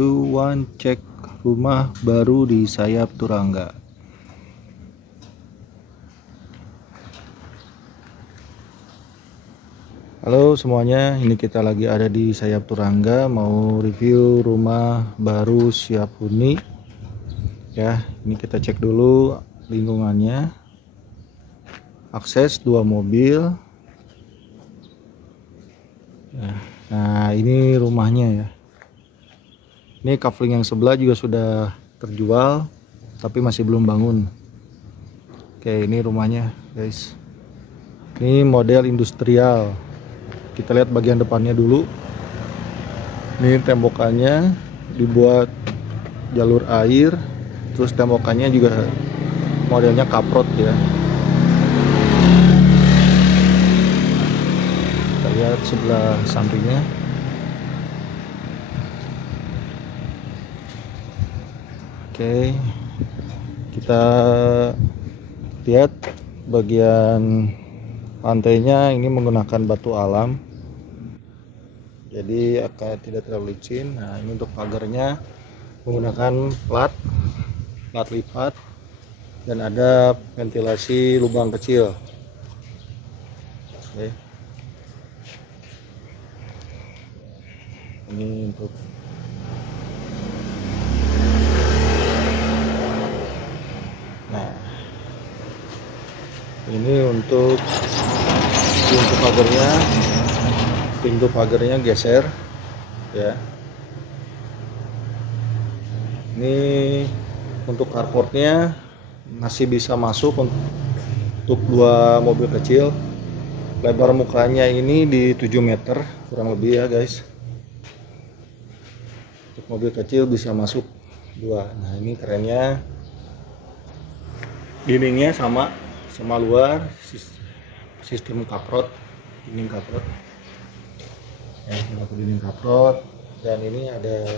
2, 1, cek rumah baru di Sayap Turangga. Halo semuanya, ini kita lagi ada di Sayap Turangga, mau review rumah baru siap huni. Ya, ini kita cek dulu lingkungannya. Akses 2 mobil. Nah, ini rumahnya ya. Ini kafling yang sebelah juga sudah terjual, tapi masih belum bangun. Oke, ini rumahnya guys. Ini model industrial. Kita lihat bagian depannya dulu. Ini tembokannya dibuat jalur air, terus tembokannya juga modelnya kaprot ya. Kita lihat sebelah sampingnya. Oke, kita lihat bagian lantainya ini menggunakan batu alam, jadi akan tidak terlalu licin. Nah, ini untuk pagarnya menggunakan plat lipat dan ada ventilasi lubang kecil. Oke. Ini untuk ini untuk pintu pagarnya geser ya. Ini untuk carportnya masih bisa masuk untuk 2 mobil kecil. Lebar mukanya ini di 7 meter kurang lebih ya guys. Untuk mobil kecil bisa masuk 2. Nah, ini kerennya dindingnya sama luar, sistem kaprot, dinding kaprot ya, dinding kaprot. Dan ini ada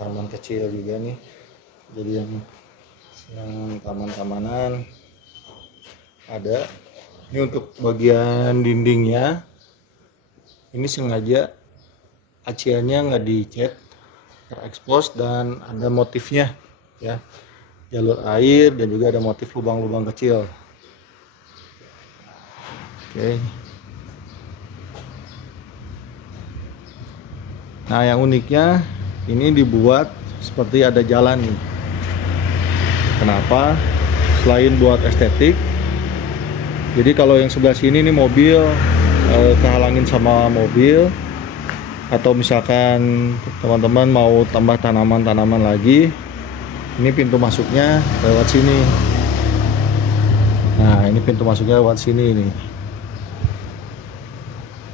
taman kecil juga nih, jadi yang taman-tamanan ada. Ini untuk bagian dindingnya ini sengaja aciannya nggak dicat, terekspos dan ada motifnya ya, jalur air dan juga ada motif lubang-lubang kecil. Oke. Nah, yang uniknya ini dibuat seperti ada jalan nih. Kenapa? Selain buat estetik, jadi kalau yang sebelah sini nih mobil kehalangin sama mobil, atau misalkan teman-teman mau tambah tanaman-tanaman lagi, ini pintu masuknya lewat sini. Nah, ini pintu masuknya lewat sini nih.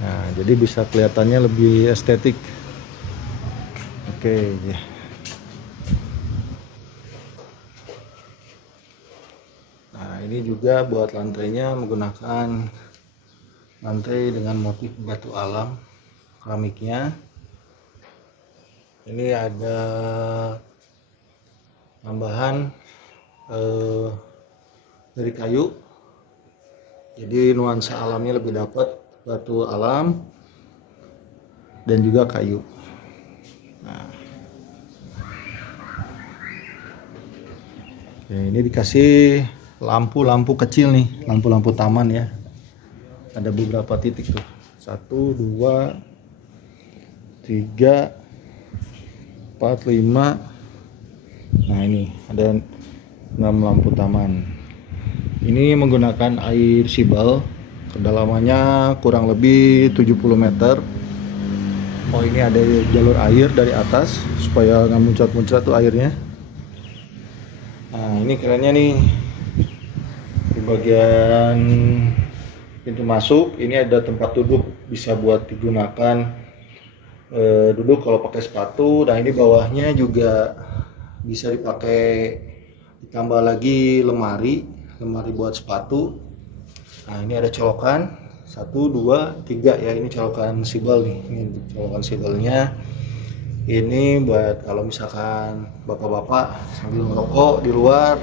Nah, jadi bisa kelihatannya lebih estetik. Oke. Nah, ini juga buat lantainya menggunakan lantai dengan motif batu alam, keramiknya. Ini ada tambahan dari kayu, jadi nuansa alamnya lebih dapat, batu alam dan juga kayu. Nah, oke, ini dikasih lampu kecil nih, lampu taman ya. Ada beberapa titik tuh, 1, 2, 3, 4, 5. Nah, ini ada 6 lampu taman. Ini menggunakan air sibal, kedalamannya kurang lebih 70 meter. Oh, ini ada jalur air dari atas supaya nggak muncrat-muncrat tuh airnya. Nah, ini kerennya nih, di bagian pintu masuk ini ada tempat duduk, bisa buat digunakan duduk kalau pakai sepatu. Nah, ini bawahnya juga bisa dipakai, ditambah lagi lemari buat sepatu. Nah, ini ada colokan 1, 2, 3 ya, ini colokan sibal nih. Ini colokan sibalnya ini buat kalau misalkan bapak-bapak sambil ngerokok di luar,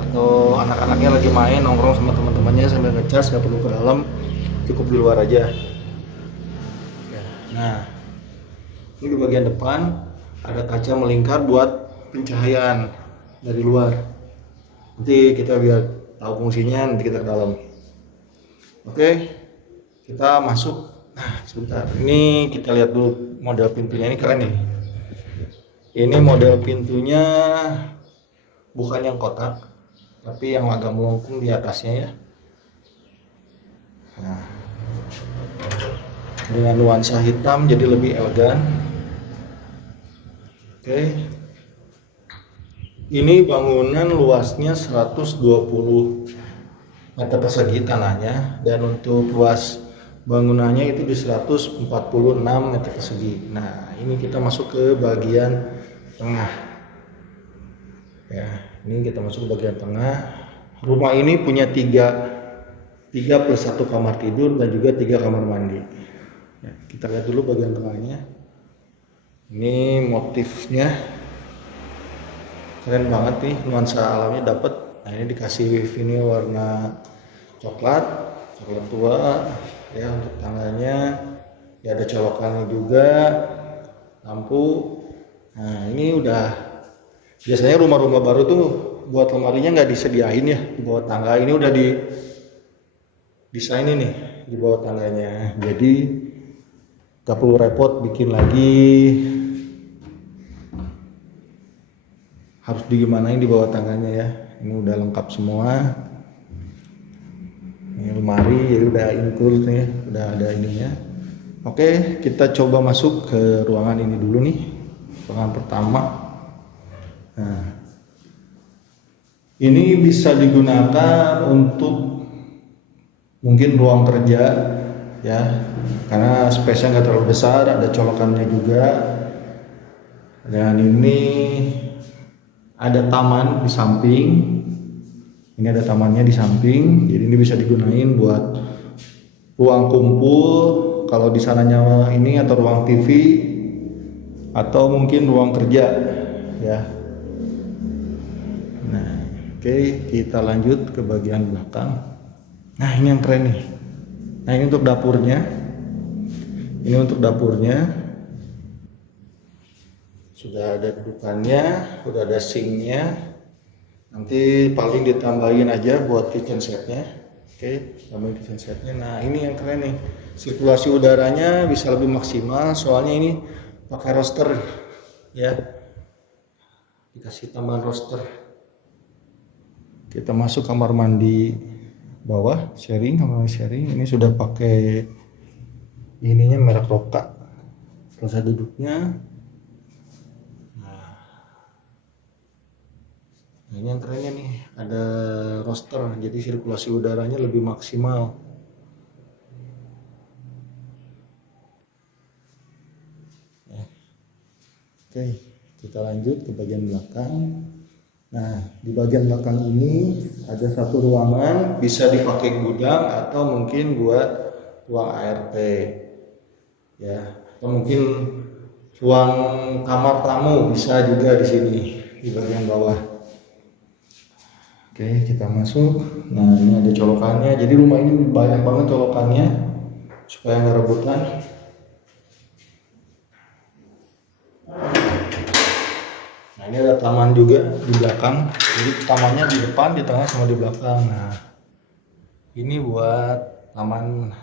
atau anak-anaknya lagi main nongkrong sama teman-temannya sambil ngecas, nggak perlu ke dalam, cukup di luar aja. Nah, ini di bagian depan ada kaca melingkar buat pencahayaan dari luar. Nanti kita biar tahu fungsinya, nanti kita ke dalam. Oke, kita masuk. Nah, sebentar. Ini kita lihat dulu model pintunya, ini keren nih. Ini model pintunya bukan yang kotak, tapi yang agak melengkung di atasnya ya. Nah, dengan nuansa hitam jadi lebih elegan. Oke. Ini bangunan luasnya 120 meter persegi tanahnya, dan untuk luas bangunannya itu di 146 meter persegi. Nah, ini kita masuk ke bagian tengah. Ya, ini kita masuk ke bagian tengah. Rumah ini punya 3 plus 1 kamar tidur dan juga 3 kamar mandi. Ya, kita lihat dulu bagian tengahnya. Ini motifnya keren banget nih, nuansa alamnya dapet. Nah, ini dikasih vinyl warna coklat tua ya. Untuk tangganya ya ada colokannya juga, lampu. Nah, ini udah biasanya rumah-rumah baru tuh buat lemarinya nggak disediain ya di bawah tangga. Ini udah di desain ini di bawah tangganya, jadi gak perlu repot bikin lagi, harus digimanain di bawah tangganya ya. Ini udah lengkap semua. Ini lemari jadi udah include nih, udah ada ininya. Oke, kita coba masuk ke ruangan ini dulu nih, ruangan pertama. Nah, ini bisa digunakan untuk mungkin ruang kerja ya, karena space-nya nggak terlalu besar, ada colokannya juga. Dan ini ada taman di samping. Ini ada tamannya di samping, jadi ini bisa digunain buat ruang kumpul kalau di sananya ini, atau ruang TV, atau mungkin ruang kerja ya. Nah, oke, kita lanjut ke bagian belakang. Nah, ini yang keren nih. Nah, ini untuk dapurnya. Ini untuk dapurnya. Sudah ada dudukannya, sudah ada sinknya. Nanti paling ditambahin aja buat kitchen setnya. Oke, tambahin kitchen setnya. Nah, ini yang keren nih. Sirkulasi udaranya bisa lebih maksimal, soalnya ini pakai roster ya. Dikasih tambahan roster. Kita masuk kamar mandi bawah, kamar sharing. Ini sudah pakai ininya merek Roka. Tempat duduknya. Nah, ini yang kerennya nih, ada roster, jadi sirkulasi udaranya lebih maksimal. Oke, kita lanjut ke bagian belakang. Nah, di bagian belakang ini ada satu ruangan, bisa dipakai gudang atau mungkin buat ruang ART ya, atau mungkin ruang kamar tamu bisa juga di sini di bagian bawah. Oke, kita masuk. Nah, ini ada colokannya, jadi rumah ini banyak banget colokannya supaya nggak rebutan. Nah, ini ada taman juga di belakang, jadi tamannya di depan, di tengah, sama di belakang. Nah, ini buat taman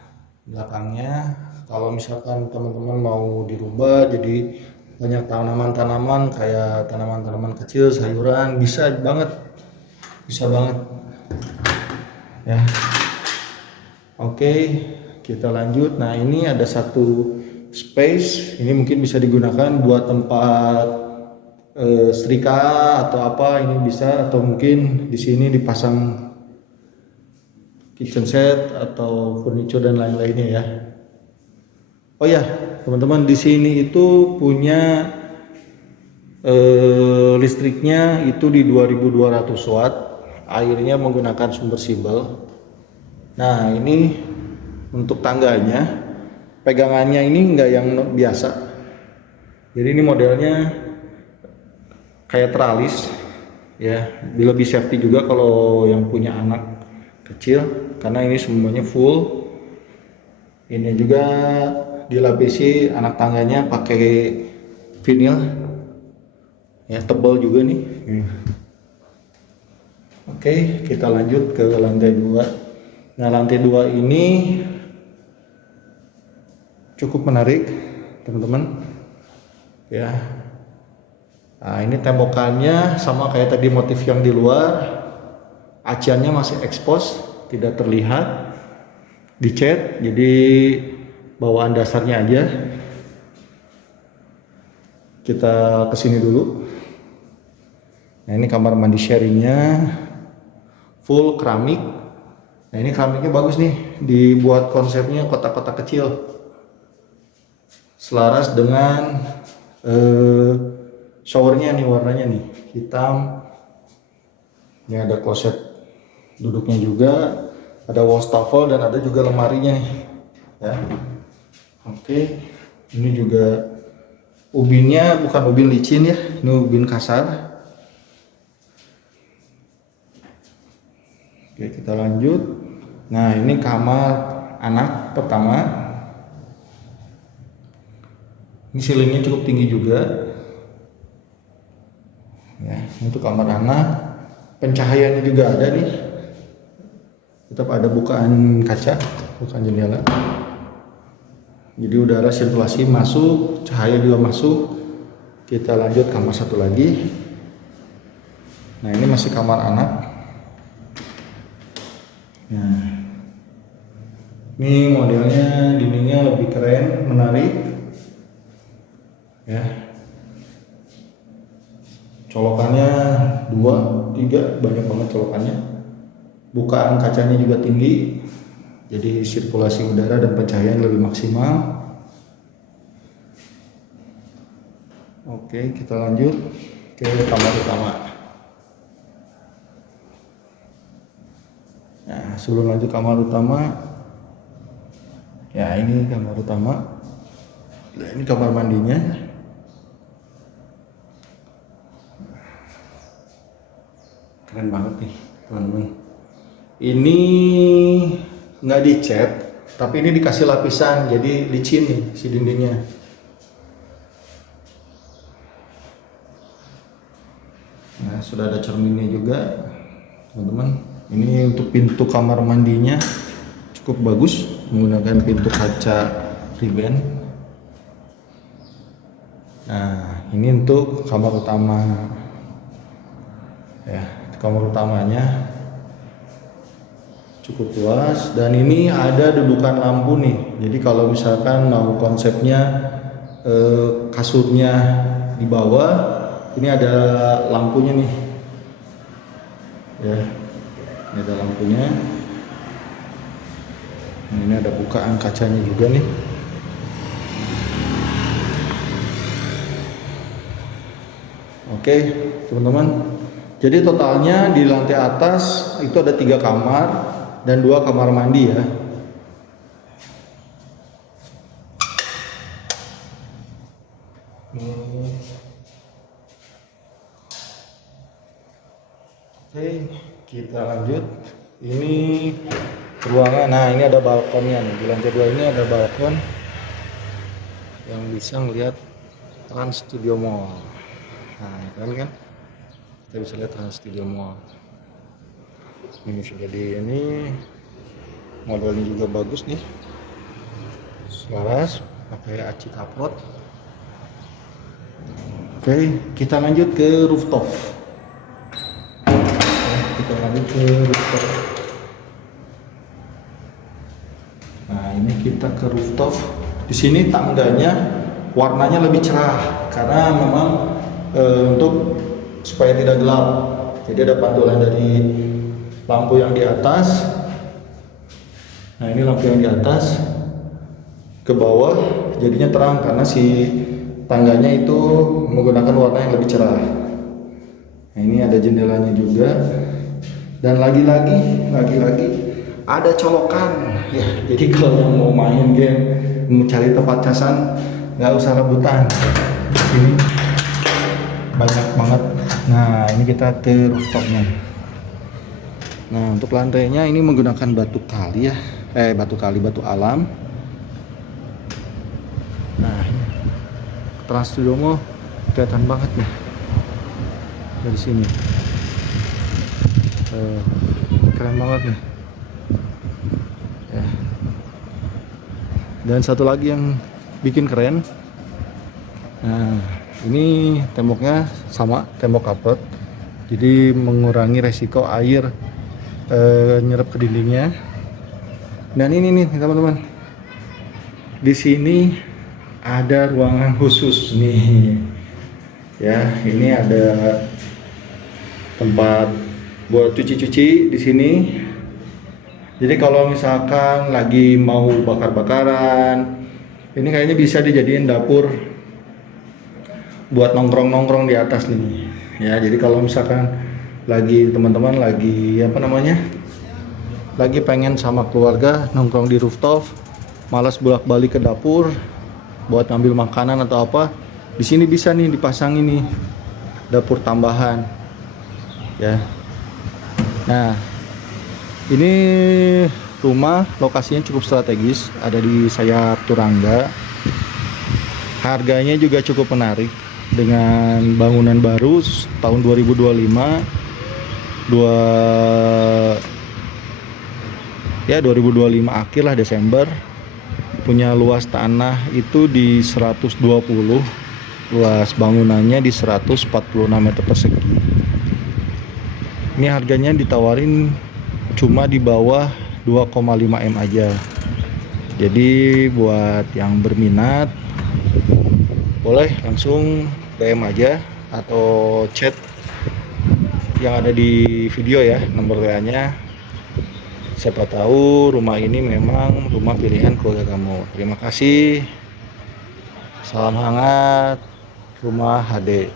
belakangnya. Kalau misalkan teman-teman mau dirubah jadi banyak tanaman-tanaman, kayak tanaman-tanaman kecil, sayuran, bisa banget ya. Oke, kita lanjut. Nah, ini ada satu space, ini mungkin bisa digunakan buat tempat setrika atau apa, ini bisa, atau mungkin di sini dipasang kitchen set atau furniture dan lain-lainnya ya. Oh ya, teman-teman, di sini itu punya listriknya itu di 2200 watt, airnya menggunakan submersible. Nah, ini untuk tangganya, pegangannya ini enggak yang biasa, jadi ini modelnya kayak teralis ya, lebih safety juga kalau yang punya anak kecil, karena ini semuanya full. Ini juga dilapisi anak tangganya pakai vinyl ya, tebal juga nih. Oke, kita lanjut ke lantai 2. Nah, lantai 2 ini cukup menarik, teman-teman. Ya. Nah, ini tembokannya sama kayak tadi motif yang di luar. Aciannya masih ekspos, tidak terlihat. Dicat, jadi bawaan dasarnya aja. Kita kesini dulu. Nah, ini kamar mandi sharingnya, full keramik. Nah, ini keramiknya bagus nih, dibuat konsepnya kotak-kotak kecil, selaras dengan showernya nih, warnanya nih hitam. Ini ada kloset duduknya juga, ada wastafel dan ada juga lemarinya nih. Ya, oke. Ini juga ubinnya bukan ubin licin ya, ini ubin kasar. Oke, kita lanjut. Nah, ini kamar anak pertama. Ini ceilingnya cukup tinggi juga. Ya, untuk kamar anak. Pencahayaannya juga ada nih. Tetap ada bukaan kaca, bukan jendela. Jadi udara sirkulasi masuk, cahaya juga masuk. Kita lanjut kamar satu lagi. Nah, ini masih kamar anak. Nah, ini modelnya dindingnya lebih keren, menarik. Ya, colokannya 2, 3, banyak banget colokannya. Bukaan kacanya juga tinggi, jadi sirkulasi udara dan pencahayaan lebih maksimal. Oke, kita lanjut ke kamar utama. Nah, sebelum lanjut kamar utama, ya ini kamar utama. Nah, ini kamar mandinya. Keren banget nih, teman-teman. Ini nggak dicat, tapi ini dikasih lapisan, jadi licin nih si dindingnya. Nah, sudah ada cerminnya juga, teman-teman. Ini untuk pintu kamar mandinya cukup bagus, menggunakan pintu kaca riben. Nah, ini untuk kamar utama. Ya, kamar utamanya cukup luas dan ini ada dudukan lampu nih. Jadi kalau misalkan mau konsepnya kasurnya di bawah, ini ada lampunya nih. Ya. Ini ada lampunya. Nah, ini ada bukaan kacanya juga nih. Oke, teman-teman. Jadi totalnya di lantai atas itu ada 3 kamar dan 2 kamar mandi ya. Oke, kita lanjut. Ini ruangan. Nah, ini ada balkonnya nih. Di lantai 2 ini ada balkon yang bisa melihat Trans Studio Mall. Nah, keren kan? Kita bisa lihat Trans Studio Mall. Ini jadi ini modelnya juga bagus nih. Selaras, pakai aci kaprot. Oke, kita lanjut ke rooftop. Nah, ini kita ke rooftop. Di sini tangganya warnanya lebih cerah karena memang untuk supaya tidak gelap. Jadi ada pantulan dari lampu yang di atas. Nah, ini lampu yang di atas ke bawah jadinya terang karena si tangganya itu menggunakan warna yang lebih cerah. Nah, ini ada jendelanya juga. Dan lagi-lagi ada colokan ya. Jadi kalau yang mau main game, mau cari tempat casan, nggak usah rebutan. Sini banyak banget. Nah, ini kita ke rooftopnya. Nah, untuk lantainya ini menggunakan batu kali ya, batu alam. Nah, Trans Studio Mall kelihatan banget nih. dari sini. Keren banget nih ya. Dan satu lagi yang bikin keren, nah ini temboknya sama tembok carpet, jadi mengurangi resiko air nyerap ke dindingnya. Dan ini nih teman-teman, di sini ada ruangan khusus nih ya. Ini ada tempat buat cuci-cuci di sini. Jadi kalau misalkan lagi mau bakar-bakaran, ini kayaknya bisa dijadiin dapur buat nongkrong-nongkrong di atas nih. Ya, jadi kalau misalkan lagi teman-teman lagi lagi pengen sama keluarga nongkrong di rooftop, malas bolak-balik ke dapur buat ngambil makanan atau apa, di sini bisa nih dipasang ini dapur tambahan. Ya. Nah, ini rumah lokasinya cukup strategis, ada di sayap Turangga. Harganya juga cukup menarik dengan bangunan baru tahun 2025 2025 akhir lah, Desember. Punya luas tanah itu di 120, luas bangunannya di 146 meter persegi. Ini harganya ditawarin cuma di bawah 2,5 M aja. Jadi buat yang berminat boleh langsung DM aja atau chat yang ada di video ya, nomor WA-nya. Siapa tahu rumah ini memang rumah pilihan keluarga kamu. Terima kasih. Salam hangat, Rumah HD.